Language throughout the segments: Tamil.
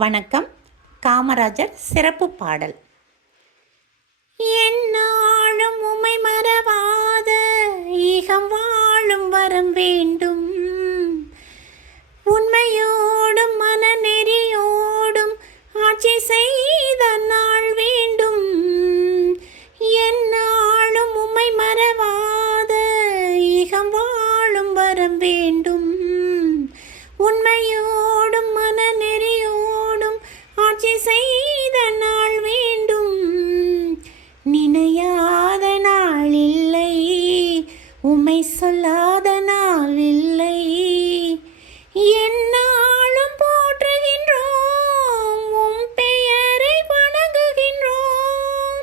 வணக்கம். காமராஜர் சிறப்பு பாடல். என்னாலும் உமை மறவாத ஈகம் வாழும் வரம் வேண்டும். உண்மையோடும் மனநெறியோடும் ஆட்சி செய்த நாள் வேண்டும். என்னாலும் உமை மறவாத ஈகம் வாழும் வரம் வேண்டும். உண்மையோடும் மனநெறியோடும் ஆட்சி செய்த நாள் வேண்டும். நினையாத நாள் இல்லை, உம்மை சொல்லாத நாள் இல்லை. என்னாலும் போற்றுகின்றோம், உம் பெயரை வணங்குகின்றோம்.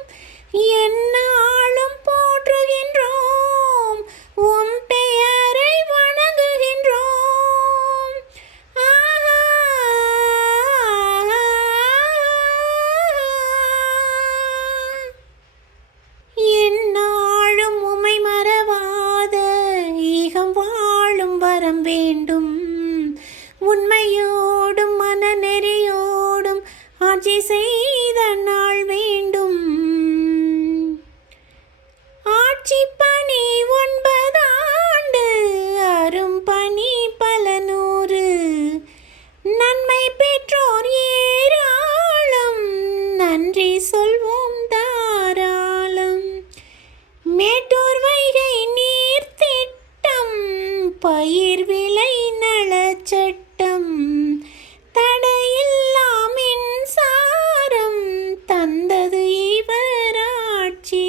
என்னாலும் போற்றுகின்றோம், உம் பெயரை வணங்குகின்றோம். என்னாலும் உமை மறவாத ஈகம் வாழும் வரம் வேண்டும். உண்மையோடும் மனநெறியோடும் ஆட்சி செய்த நாள் வேண்டும். ஆட்சி பணி 9 ஆண்டு, அரும் பணி பல 100. நன்மை பெற்றோர் ஏராளம், நன்றி சொல்வோம் தாராளம். மேட்டூர் வைகை நீர் திட்டம், பயிர் விலை நலச்சட்டம், தடையில்லா மின்சாரம் தந்தது இவராட்சி.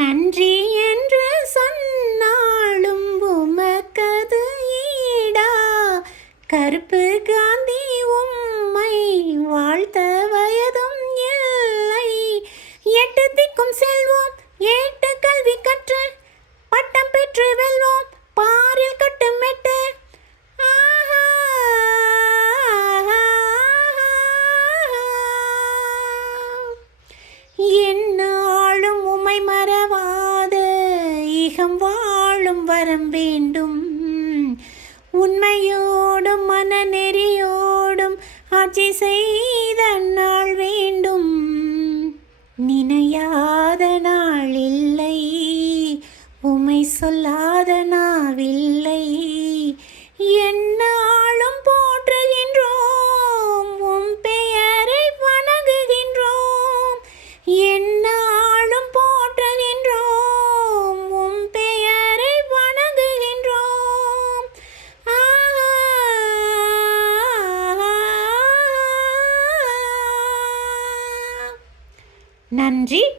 நன்றி என்று சொன்னாலும் உமக்கது ஈடா. கருப்பு காந்தி உம்மை வாழ்த்த வயதும் இல்லை. 8 திக்கும் செல்வோம், 8 கல்வி கற்று பட்டம் பெற்று வெல்வோம், பாரில் கட்டும் மெட்டு. என்னாலும் உமை மறவாத ஈகம் வாழும் வரம் வேண்டும். உண்மையோடும் மனநெறியோடும் ஆட்சி செய்த நாள் வேண்டும். நினையாத நாள் இல்லை, உமை சொல்லாத நாவில்லை. என்னாலும் போற்றுகின்றோம், உம் பெயரை வணங்குகின்றோம். என்னாலும் போற்றுகின்றோம், உம் பெயரை வணங்குகின்றோம். நன்றி.